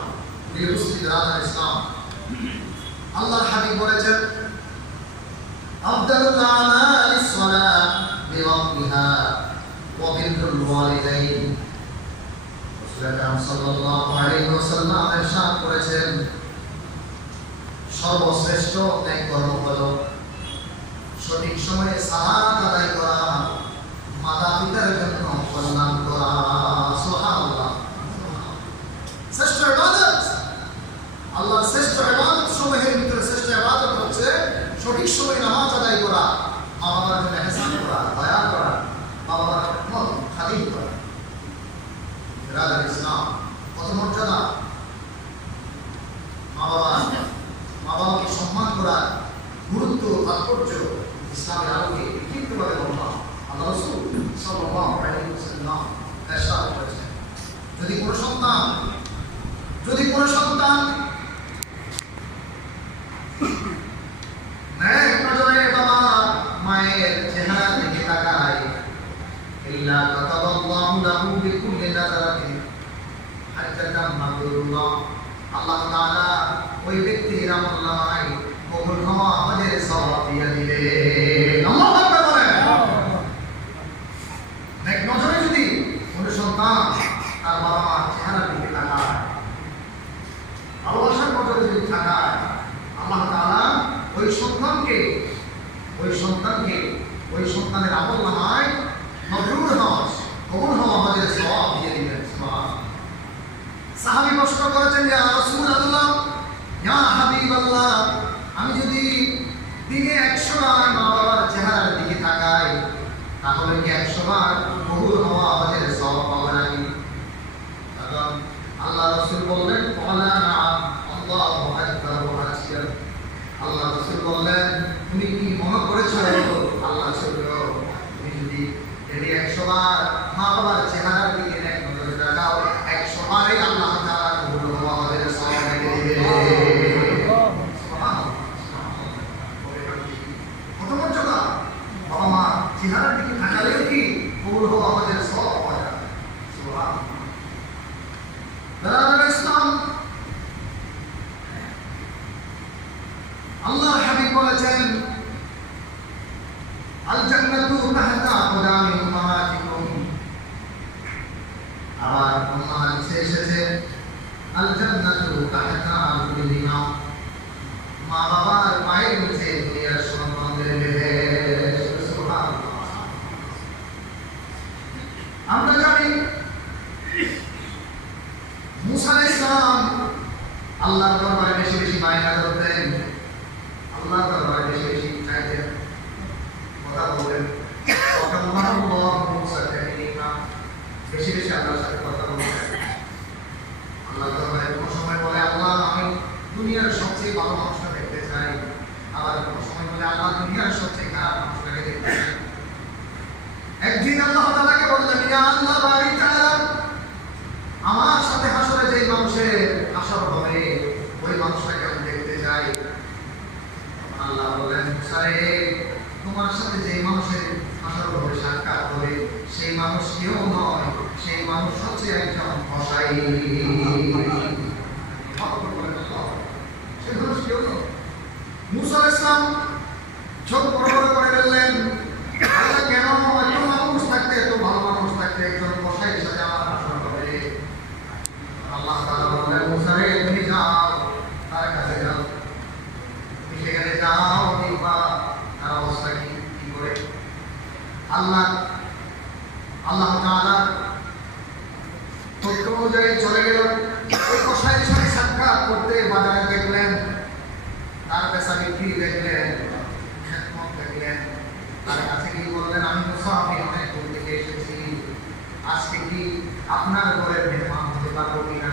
প্রিয় মুসলিম ব্রাদার ইসলাম, আল্লাহর হাবিব বলেছেন, আফদালুল আমালিস সালাত বিওয়াক্তিহা ওয়া বিররুল ওয়ালিদাইন। রাসূলুল্লাহ সাল্লাল্লাহু আলাইহি ওয়াসাল্লাম ইরশাদ করেছেন, সর্বশ্রেষ্ঠ ন্যায় কর্ম হলো সঠিক সময়ে সালাত আদায় করা, মাতা পিতার জন্য কল্যাণ করা। সুবহানাল্লাহ, শ্রেষ্ঠ ইবাদত, আল্লাহর শ্রেষ্ঠ ইবাদত সমূহের ভিতরে শ্রেষ্ঠ ইবাদত হচ্ছে সঠিক সময়ে নামাজ আদায় করা, মা বাবার জন্য ইহসান করা, দয়া করা, মা বাবার খেদমত খাতির করা। ব্রাদার ইসলাম, কত মর্যাদা! মা বাবাকে সম্মান করার গুরুত্ব, তাৎপর্য ইসলামের আলোকে বিক্ষিপ্তভাবে বললাম। আল্লাহ রাসূল সাল্লাল্লাহু আলাইহি ওয়াসাল্লাম ইরশাদ করেছেন, যদি কোনো সন্তান নেক নজরে বাবা মায়ের চেহারা দিকে তাকায়, ইল্লা কাতাবাল্লাহু লাহু বিকুল্লি নাযারাতিন হাজ্জাতাম মাবরুরা। আল্লাহ তাআলা ওই ব্যক্তির আমলনামায় কবুল হওয়া আমাদের সওয়াব দিয়ে দিবেন। আল্লাহু আকবার বলেন। নেক নজরে যদি কোনো সন্তান তার বাবা মার চেহারার দিকে তাকায়, ভালোবাসার নজরে যদি তাকায়, আল্লাহ তাআলা ওই সন্তানের আমলনামায় মাবরুর হওয়া, কবুল হওয়া আমাদের সওয়াব দিয়ে দিবেন। সুবহানাল্লাহ। সাহাবী প্রশ্ন করেছেন, ইয়া রাসূলুল্লাহ, ইয়া হাবিবাল্লাহ, আমি যদি দিনে 100 বার মা বাবার চেহারার দিকে তাকাই তাহলে কি 100 বার কবুল হওয়া আমাদের সওয়াব পাবো নাকি? তখন আল্লাহ রাসূল বললেন, ক্বালা নাআম, আল্লাহু আকবার ওয়া হাসিব। আল্লাহ রাসূল বললেন, তুমি কি মনে করেছো আল্লাহ রাসূল তুমি যদি দিনে 100 বার মা বাবার চেহারার দিকে এক নজরে তাকাও 100 বারই আল্লাহ তাআলা কবুল হওয়া আমাদের সওয়াব রেখে দিবেন। চেহারার দিকে তাকালেও কি কবুল হওয়া আমাদের সব পাওয়া যাবে। সুবহানাল্লাহ। ইসলাম আল্লাহর হাবিব বলেছেন, আল জান্নাতু তাহতা আকদামি উম্মাহাতিকুম। আবার অন্য হাদিসে এসেছে, আল জান্নাতু তাহতা আরজুলিহিমা। মা বাবার পায়ের নিচে দুনিয়ার সন্তানদের বেহেশত। আমরা জানি মুসা আলাইহিস সালাম আল্লাহর দরবারে বেশি বেশি বায়না করতেন, আল্লাহর দরবারে বেশি বেশি চাইতেন, কথা বলতেন, বেশি বেশি আল্লাহর সাথে কথা বলতেন। আল্লাহর দরবারে কোনো সময় বলে, আল্লাহ আমি দুনিয়ার সবচেয়ে ভালো মানুষটা দেখতে চাই, আবার কোনো সময় বলে, আল্লাহ দুনিয়ার সবচেয়ে খারাপ মানুষটাকে দেখতে চাই। একদিন আল্লাহ তাআলাকে বললেন, ইয়া আল্লাহ বাড়ি তাআলা, আমার সাথে হাসরে যেই মানুষের হাসর হবে ওই মানুষটাকে আমি দেখতে চাই। আল্লাহ বললেন, মুসা রে, তোমার সাথে যেই মানুষের হাসর হবে, সাক্ষাৎ হবে, সেই মানুষ কেউ নয়, সেই মানুষ হচ্ছে একজন কসাই। সেই মানুষ কেউ নয়। মুসা আলাইহিস সালাম চোখ বড় বড় করে বললেন, আল্লাহ কেন এত মানুষ থাকতে, এত ভালো মানুষ থাকতে একজন কসাইয়ের সাথে আমার হাসর হবে? আল্লাহ তাআলা বললেন, মুসা রে, তুমি যাও, তার কাছে যাও, তুমি সেখানে যাও, দেখবা তার অবস্থা কি করে। আল্লাহ তাআলা তথ্য অনুযায়ী চলে গেল, ওই কসাইয়ের সাথে সাক্ষাৎ করতে বাজারে দেখলেন, তার পেশা বিক্রি দেখলেন, খেদমত দেখলেন। তার কাছে গিয়ে বললেন, আমি মুসা, আমি অনেক দূর থেকে এসেছি, আজকে কি আপনার ঘরের মেহমান হতে পারবো কিনা?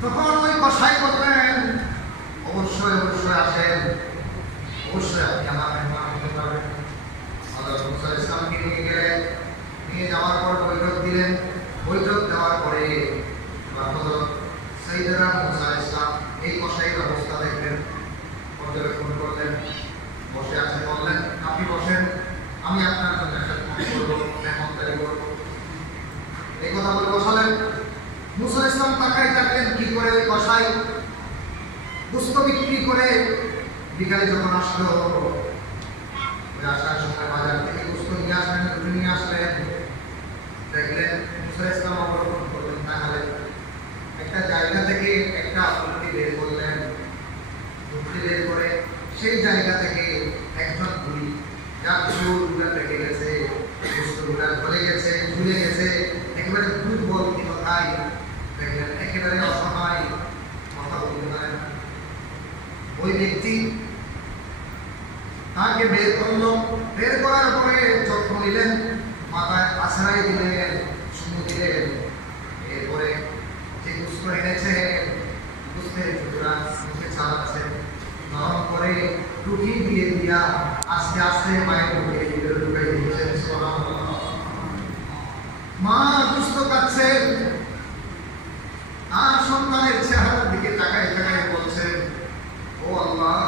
তখন ওই কসাই বললেন, অবশ্যই অবশ্যই আসেন, অবশ্যই আপনি আমার মেহমান হতে পারবেন। হযরত মুসা আলাইহিস সালামকে নিয়ে গেলেন, নিয়ে যাওয়ার পর বৈঠক দিলেন। বৈঠক দেওয়ার পরে হযরত সাইয়েদনা মুসা আলাইহিস সালাম এই কসাইয়ের অবস্থা দেখলেন, পর্যবেক্ষণ করলেন, বসে আছেন। বললেন, আপনি বসেন, আমি আপনার জন্য খেদমত করব, মেহমানদারি করব। এই কথা বলে বসালেন। মুসা আলাইহিস সালাম তাকাই থাকলেন কি করে ওই কসাই গোশত বিক্রি করে বিকালে যখন আসলো, ওই আসার সময় বাজার থেকে গোশত নিয়ে আসলেন, রুটি নিয়ে আসলেন, দেখলেন মুসা আলাইহিস সালাম অবলম্বন করলেন, তাকালেন, একটা জায়গা থেকে একটা রুটি বের করলেন। রুটি বের করে সেই জায়গা থেকে একজন বুড়ি, যার চুলগুলা পেকে গেছে, গোশতগুলা ধরে গেছে, ঝুলে গেছে, একেবারে দুর্বল কোথায়, দেখলেন একেবারে অসহায়, কথা বলতে পারে না। ওই ব্যক্তি তাকে বের করলো, বের করার পরে যত্ন নিলেন, মাথায় আছড়াই দিলেন, চুমু দিলেন। এরপরে যে গোশত এনেছে, গোশতের টুকরা মুখে চালাচ্ছেন, নরম করে রুটি দিয়ে দিয়া আস্তে আস্তে মায়ের মুখে ঢুকাই দিয়েছেন। সুবহানাল্লাহ। মা গোশত খাচ্ছেন, আর সন্তানের চেহারার দিকে তাকায় তাকায় বলছেন, ও আল্লাহ,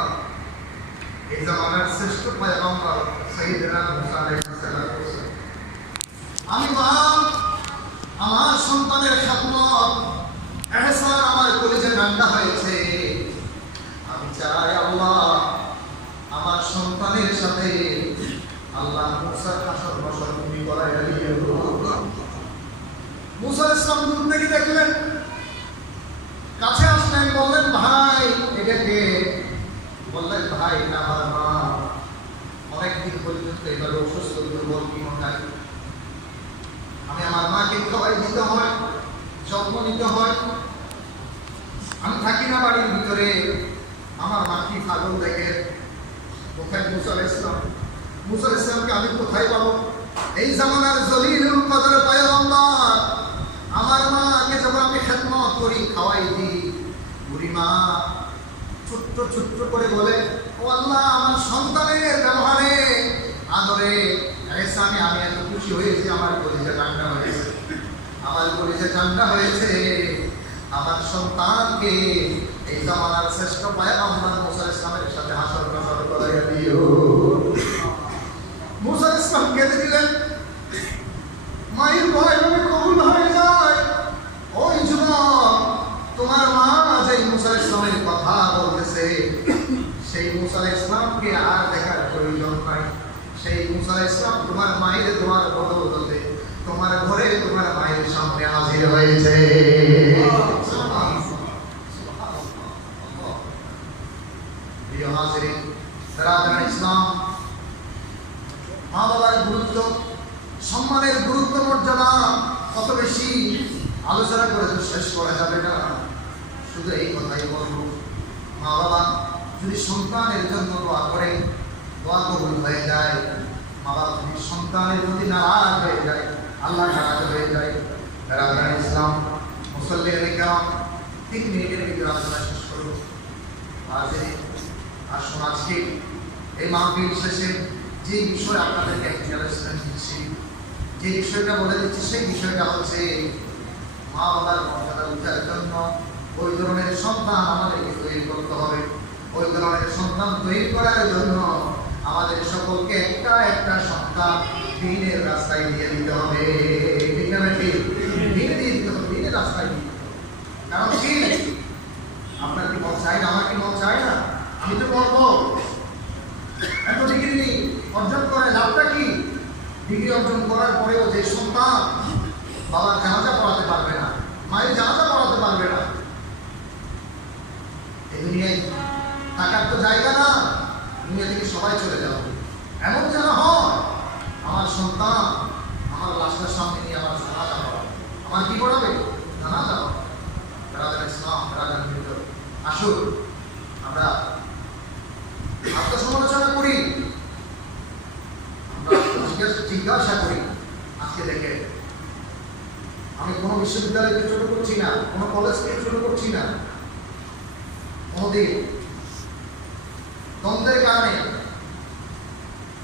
এই জামানার শ্রেষ্ঠ পয়গম্বর সাইয়েদনা মুসা আলাইহিস সালাম, আমি মা আমার সন্তানের খেদমত এহসান আমার কলিজা ঠান্ডা হয়েছে। আমি চাই আল্লাহ আমার সন্তানের সাথে আল্লাহ মুসার হাসর বসর তুমি করাই দিও। মুসা আলাইহিস সালাম দূর থেকে দেখলেন, কাছে আসলেন, বললেন, ভাই এটা কে? বললেন, ভাই এটা আমার মা, অনেকদিন পর্যন্ত এভাবে অসুস্থ দুর্বল কি মনে, আমি আমার মাকে খাওয়াই দিতে হয়, যত্ন নিতে হয়। আমি থাকি না বাড়ির ভিতরে, আমার মাটি ফাগল দেখে কোথায় মুসা আলাইহিস সালাম, মুসা আলাইহিস সালামকে আমি কোথায় পাবো? এই জামানার জলিলুল কদর পয়গম্বর আমার মাকে যখন আমি খেদমত করি, খাওয়াই দিই, বুড়ি মা ছোট্ট ছোট্ট করে বলে, ও আল্লাহ, আমার সন্তানের ব্যবহারে আদরে এহসানে আমি এত খুশি হয়েছি, আমার কলিজা ঠান্ডা হয়েছে, আমার কলিজা ঠান্ডা হয়েছে। আমার সন্তানকে এই জামানার শ্রেষ্ঠ পয়গম্বর মুসা আলাইহিস সালামের সাথে হাসর নাসর করাইয়া দিও। মুসা আলাইহিস সালাম কেঁদে দিলেন। মায়ের ভয় ভাবে কবুল হয়ে যায়। ওই যুবক, তোমার মা যে মুসা আলাইহিস সালামের কথা বলতেছে, সেই মুসা আলাইহিস সালামকে আর দেখার প্রয়োজন নাই। সেই মুসা আলাইহিস সালাম তোমার মায়ের দোয়ার বদৌলতে তোমার ঘরে তোমার মায়ের সামনে হাজির হয়েছে। প্রিয় হাজিরিন, রাজার ইসলাম, মা বাবার গুরুত্ব, সম্মানের গুরুত্ব, মর্যাদা কত বেশি আলোচনা করে তো শেষ করা যাবে না। শুধু এই কথাই বলবো, মা বাবা যদি সন্তানের জন্য দোয়া করে, দোয়া কবুল হয়ে যায়। মা বাবা যদি সন্তানের প্রতি নারাজ হয়ে যায়, আল্লাহ নারাজ হয়ে যায়। রাজার ইসলাম, মুসল্লিয়ানে কেরাম, 3 মিনিটের ভিতরে আলোচনা শেষ করবো। আসুন আজকে এই মাহফিল শেষে যে বিষয় আপনাদেরকে এক্সপ্লেনেশন দিচ্ছি, যে বিষয়টা বলে দিচ্ছি, সেই বিষয়টা হচ্ছে মা বাবার মর্যাদা উঠার জন্য ওই ধরনের সন্তান আমাদেরকে তৈরি করতে হবে। ওই ধরনের সন্তান তৈরি করার জন্য আমাদের সকলকে একটা একটা সন্তান দিনের রাস্তায় দিয়ে দিতে হবে। ঠিক না ঠিক? দিনে দিয়ে দিতে হবে, দিনের রাস্তায় দিয়ে দিতে হবে। কারণ কি, আপনার কি মন চাই না? আমার কি মন চাই না? আমি তো বলবো, এত ডিগ্রি অর্জন করে লাভটা কি? ডিগ্রি অর্জন করার পরেও যে সন্তান বাবার জানাজা পড়াতে পারবে না, মায়ের জানাজা পড়াতে পারবে না, এই দুনিয়ায় থাকার তো জায়গা না, দুনিয়া থেকে সবাই চলে যাবে। এমন যেন হয় আমার সন্তান আমার লাশটার সামনে নিয়ে আমার জানাজা পড়াবে। আমার কি পড়াবে? জানাজা। রাজার ইসলাম, রাজার ভিতর আসুন আমরা আত্মসমালোচনা করি, আমরা জিজ্ঞাসা করি। আজকে দেখে আমি কোনো বিশ্ববিদ্যালয়কে ছোট করছি না, কোনো কলেজকে ছোট করছি না। কোনোদিন দ্বন্দ্বের কারণে,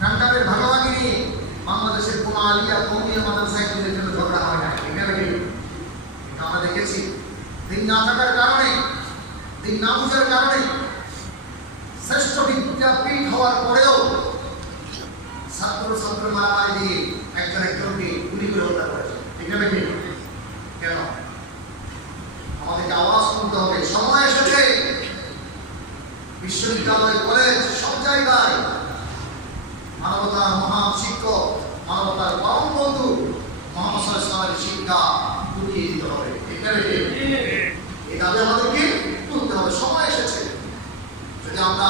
কান্টাবের ভাগাভাগি নিয়ে বাংলাদেশের কোনো আলিয়া কমিয়া মাদ্রাসাগুলির জন্য ঝগড়া হয় না। এখানে আমরা দেখেছি দিন না থাকার কারণে, দিন না বুঝার কারণে, শ্রেষ্ঠ বিদ্যাপীঠ হওয়ার পরেও ছাত্র ছাত্র মারামারি দিয়ে একজন একজনকে গুলি করে হত্যা করেছে। এখানে কি কেন? আমাদেরকে আওয়াজ তুলতে হবে। সময় এসেছে বিশ্ববিদ্যালয়, কলেজ, সব জায়গায় মানবতার মহান শিক্ষক, মানবতার পরম বন্ধু মুহাম্মদ সাল্লাল্লাহু আলাইহি ওয়াসাল্লামের শিক্ষা তুলিয়ে দিতে হবে। এখানে এই দাবি আমাদেরকে তুলতে হবে। সময় এসেছে। যদি আমরা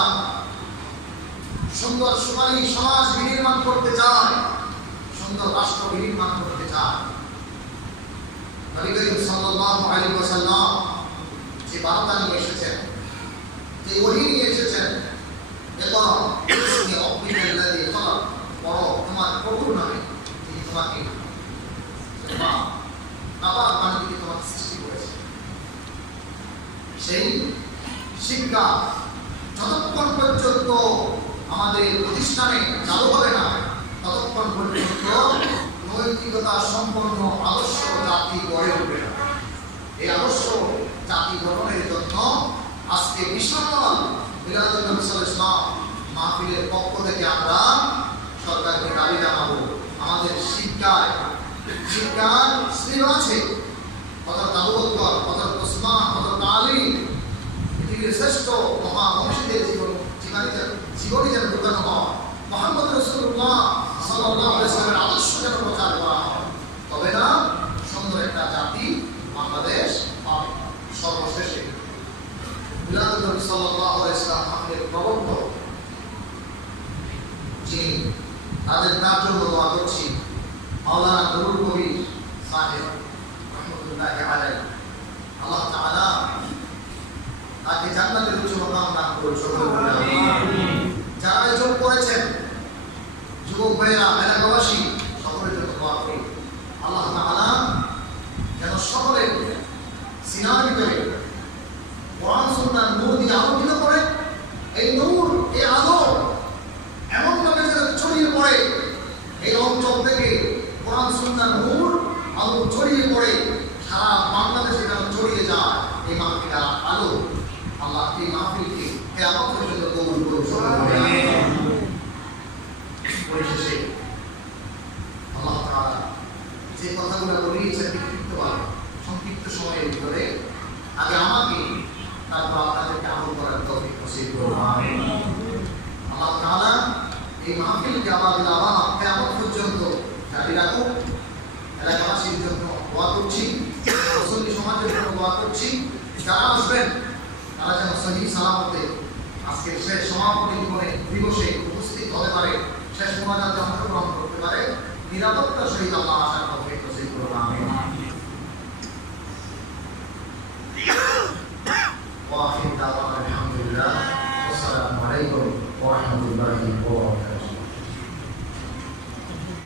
সুন্দর সোনালী সমাজ বিনির্মাণ করতে চাই, সুন্দর রাষ্ট্র বিনির্মাণ করতে চাই, নবী করিম সাল্লাল্লাহু আলাইহি ওয়াসাল্লাম যে বার্তা নিয়ে এসেছেন, যে ওহী নিয়ে এসেছেন, ইকরা বিসমি রাব্বিকাল্লাযী খালাক, পড়ো তোমার প্রভুর নামে যিনি তোমাকে নাপাক পানি থেকে তোমাকে সৃষ্টি করেছে। সেই শিক্ষা যতক্ষণ পর্যন্ত আমাদের প্রতিষ্ঠানে চালু হবে না, ততক্ষণ পর্যন্ত নৈতিকতা সম্পন্ন আদর্শ জাতি গড়ে উঠবে না। এই আদর্শ জাতি গঠনের জন্য আজকে বিশাল মিলাদুন নবী সাল্লাল্লাহু আলাইহি ওয়াসাল্লাম মাহফিলের পক্ষ থেকে আমরা সরকারকে দাবি জানাবো, আমাদের শিক্ষার শ্রেণী আছে, কত তাবুকর, কত ওসমান, কত তালিম, পৃথিবীর শ্রেষ্ঠ মহামনীষীদের জীবনী যেন ঢুকানো হয়, মুহাম্মদ রাসূলুল্লাহ সাল্লাল্লাহু আলাইহি ওয়াসাল্লামের আদর্শ যেন প্রচার করা হয়, তবে না সুন্দর একটা জাতি বাংলাদেশ পাবে। সর্বশেষে মিলাদুন নবী সাল্লাল্লাহু আলাইহি ওয়াসাল্লাম আমাদের প্রবর্তক, যিনি তাদের তার জন্য দোয়া করছি, মাওলানা নুরুল কবির সাহেব রহমতুল্লাহি আলাইহি। আল্লাহ তাআলা তাকে জান্নাতের উচ্চ মাকাম দান করুন। যারা যোগ করেছেন যুবক ভাইয়েরা, এলাকাবাসী সকলের জন্য দোয়া করি আল্লাহ তাআলা যেন সকলের সিনার ভিতরে কোরআন সুন্নাহর নূর দিয়ে আলোকিত করে, এই নূর, এই আলো এমন ভাবে যেন ছড়িয়ে পড়ে এই অঞ্চল থেকে কোরআন সুন্নাহর নূর আলো ছড়িয়ে পড়ে সারা বাংলাদেশে যেন ছড়িয়ে যায় এই মাহফিলের আলো। আল্লাহ এই মাহফিলকে কিয়ামত পর্যন্ত কবুল করুন। পরিশেষে আল্লাহ তাআলা যে কথাগুলো বলিয়েছেন সংক্ষিপ্ত সময়ের ভিতরে আগে আমাকে, তারপর আপনাদেরকে আমল করার তৌফিক নসিব করুন। আমিন। আল্লাহ তাআলা এই মাহফিলকে আমাদের আবার কিয়ামত পর্যন্ত জারি রাখুন। এলাকাবাসীর জন্য দোয়া করছি, মুসলিম সমাজের জন্য দোয়া করছি। যারা আসবেন তারা যেন সহি সালামতে আজকের শেষ সমাপনী দিবসে উপস্থিত হতে পারে, শেষ মোনাজাতে অংশগ্রহণ করতে পারে, নিরাপত্তার সহিত আল্লাহ আশার তৌফিক নসিব করুন। আমিন। ওয়া আখিরু দাওয়ানা আলহামদুলিল্লাহ ওয়া আসসালামু আলাইকুম ওয়া রাহমাতুল্লাহি ওয়া